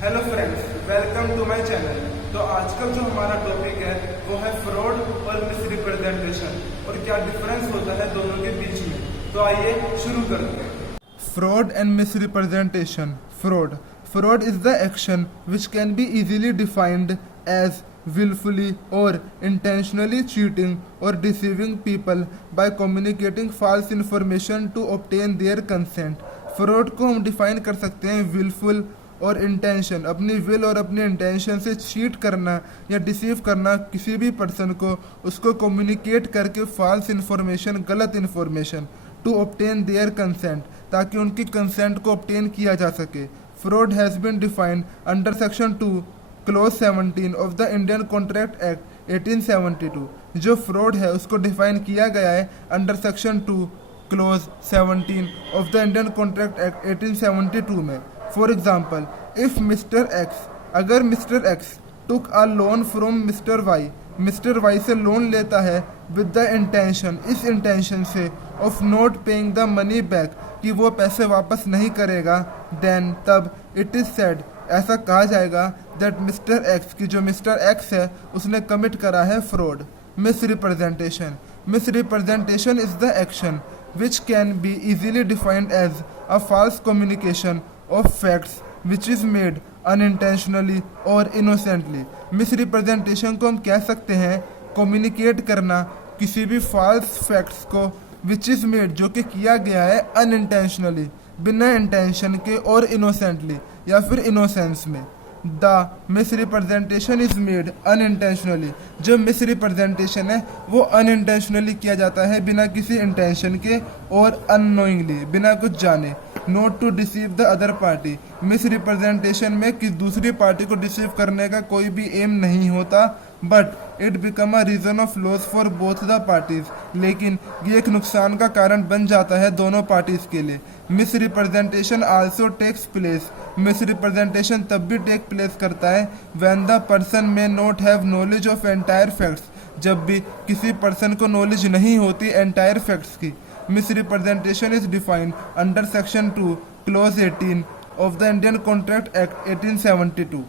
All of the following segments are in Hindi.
Hello friends, welcome to my channel. तो आजकल जो हमारा टॉपिक है वो है फ्रॉड और मिस रिप्रेजेंटेशन और क्या डिफरेंस होता है दोनों के बीच में। तो आइए शुरू करते हैं। Fraud and misrepresentation. Fraud is the action which can be easily defined as willfully or intentionally cheating or deceiving people by communicating false information to obtain their consent. Fraud को हम डिफाइन कर सकते हैं willful और इंटेंशन, अपनी विल और अपने इंटेंशन से चीट करना या डिसीव करना किसी भी पर्सन को, उसको कम्युनिकेट करके फॉल्स इन्फॉर्मेशन, गलत information, to obtain their consent, ताकि उनकी कंसेंट को ऑब्टेन किया जा सके। Fraud has been defined under section 2 clause 17 of the Indian contract act 1872। जो फ्रॉड है उसको डिफाइन किया गया है under section 2 clause 17 of the Indian contract act 1872 में। For example, if mister X, अगर mister X took a loan from mister Y, mister Y से लोन लेता है विद द इंटेंशन, इस इंटेंशन से, of not paying the money back, कि वो पैसे वापस नहीं करेगा, देन तब इट इज सेड, ऐसा कहा जाएगा, दैट मिस्टर एक्स, की जो मिस्टर एक्स है उसने कमिट करा है fraud. Miss representation is the action which can be easily defined as a false communication of facts which is made unintentionally or innocently। Misrepresentation को हम कह सकते हैं कम्युनिकेट करना किसी भी फॉल्स फैक्ट्स को, विच इज़ मेड, जो कि किया गया है अनइंटेंशनली, बिना इंटेंशन के, और इनोसेंटली या फिर इनोसेंस में। The misrepresentation is made unintentionally, जो मिसरिप्रेजेंटेशन है वो अनइंटेंशनली किया जाता है, बिना किसी इंटेंशन के और अननोइंगली, बिना कुछ जाने। Not to deceive the other party, misrepresentation में किसी दूसरी पार्टी को डिसीव करने का कोई भी एम नहीं होता, but it become a reason of loss for both the parties, लेकिन ये एक नुकसान का कारण बन जाता है दोनों पार्टीज के लिए। Misrepresentation also takes place, misrepresentation तब भी टेक प्लेस करता है when the person may not have knowledge of entire facts, जब भी किसी पर्सन को नॉलेज नहीं होती एंटायर फैक्ट्स की। Misrepresentation is defined under section 2 clause 18 of the Indian contract act 1872।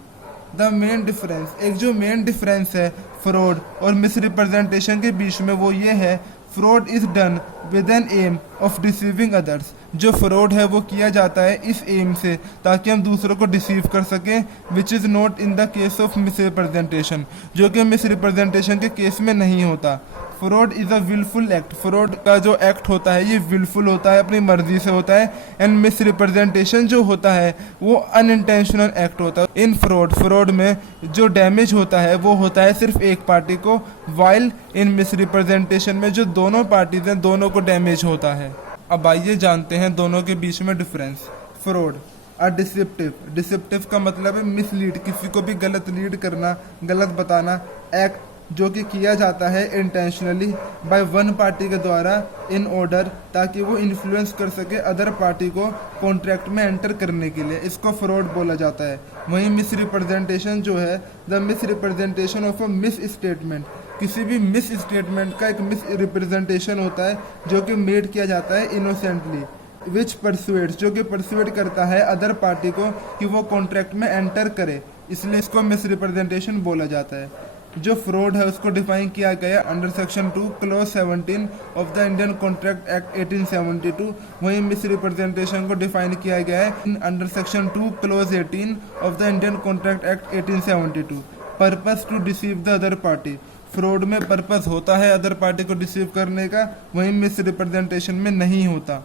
The main difference, एक जो मेन डिफरेंस है फ्रॉड और मिस रिप्रेजेंटेशन के बीच में, वो ये है, fraud is done with an aim of deceiving others. जो फ्रॉड है वो किया जाता है इस एम से, ताकि हम दूसरों को डिसीव कर सकें, which is not in the case of misrepresentation, जो कि मिस रिप्रेजेंटेशन के केस में नहीं होता। Fraud is a wilful act, fraud का जो एक्ट होता है ये विलफुल होता है, अपनी मर्जी से होता है। एंड मिस रिप्रेजेंटेशन जो होता है वो अनइंटेंशनल एक्ट होता है। इन फ्रॉड में जो डैमेज होता है वो होता है सिर्फ एक पार्टी को, वाइल इन मिस रिप्रेजेंटेशन में जो दोनों पार्टीज हैं दोनों को डैमेज होता है। अब आइए जानते हैं दोनों के बीच में डिफरेंस। फ्रॉड अ डिसेप्टिव, डिसेप्टिव का मतलब है मिसलीड, किसी को भी गलत लीड करना, गलत बताना। एक्ट जो कि किया जाता है इंटेंशनली बाय वन पार्टी के द्वारा, इन ऑर्डर, ताकि वो इन्फ्लुएंस कर सके अदर पार्टी को कॉन्ट्रैक्ट में एंटर करने के लिए, इसको फ्रॉड बोला जाता है। वहीं मिस रिप्रेजेंटेशन जो है, the miss representation of a miss statement, किसी भी मिस स्टेटमेंट का एक मिस रिप्रेजेंटेशन होता है जो कि मेड किया जाता है इनोसेंटली, विच परसुएट्स, जो कि परसुएट करता है अदर पार्टी को कि वो कॉन्ट्रैक्ट में एंटर करे, इसलिए इसको मिस रिप्रेजेंटेशन बोला जाता है। जो फ्रॉड है उसको डिफाइन किया गया under section 2 clause 17 of the Indian contract act 1872। वहीं मिस रिप्रेजेंटेशन को डिफाइन किया गया है under section 2 clause 18 of the Indian contract act 1872। Purpose to deceive the other party, fraud में पर्पस होता है अदर पार्टी को डिसीव करने का, वहीं मिस रिप्रेजेंटेशन में नहीं होता।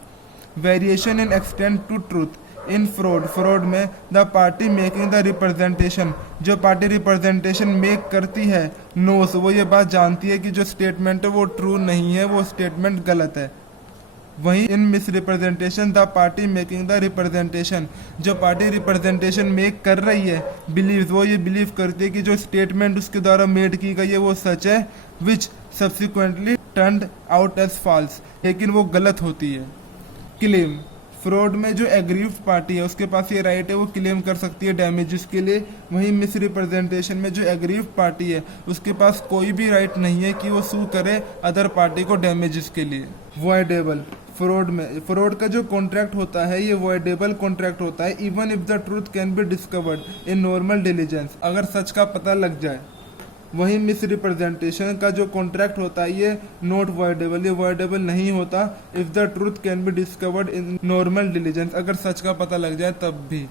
Variation in extent to truth, in fraud में the party making the representation, जो पार्टी रिप्रेजेंटेशन मेक करती है, नोस, वो ये बात जानती है कि जो स्टेटमेंट है वो ट्रू नहीं है, वो स्टेटमेंट गलत है। वहीं in misrepresentation the party making the representation, जो पार्टी रिप्रेजेंटेशन मेक कर रही है, बिलीव, वो ये बिलीव करती है कि जो स्टेटमेंट उसके द्वारा मेड की गई है वो सच है, which subsequently turned out as false, लेकिन वो गलत होती है। क्लेम, फ्रॉड में जो एग्रीव्ड पार्टी है उसके पास ये राइट है, वो क्लेम कर सकती है डैमेजेस के लिए। वहीं मिस रिप्रेजेंटेशन में जो एग्रीव्ड पार्टी है उसके पास कोई भी राइट नहीं है कि वो सू करे अदर पार्टी को डैमेजेस के लिए। वॉइडेबल, फ्रॉड का जो कॉन्ट्रैक्ट होता है ये वॉइडेबल कॉन्ट्रैक्ट होता है even if the truth can be discovered in normal diligence, अगर सच का पता लग जाए। वहीं मिसरिप्रेजेंटेशन का जो कॉन्ट्रैक्ट होता है ये नॉट वॉइडेबल, ये वॉइडेबल नहीं होता if the truth can be discovered in normal diligence, अगर सच का पता लग जाए तब भी।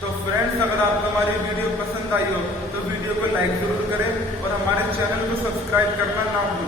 तो फ्रेंड्स, अगर आपको हमारी वीडियो पसंद आई हो तो वीडियो को लाइक जरूर करें और हमारे चैनल को सब्सक्राइब करना ना भूलें।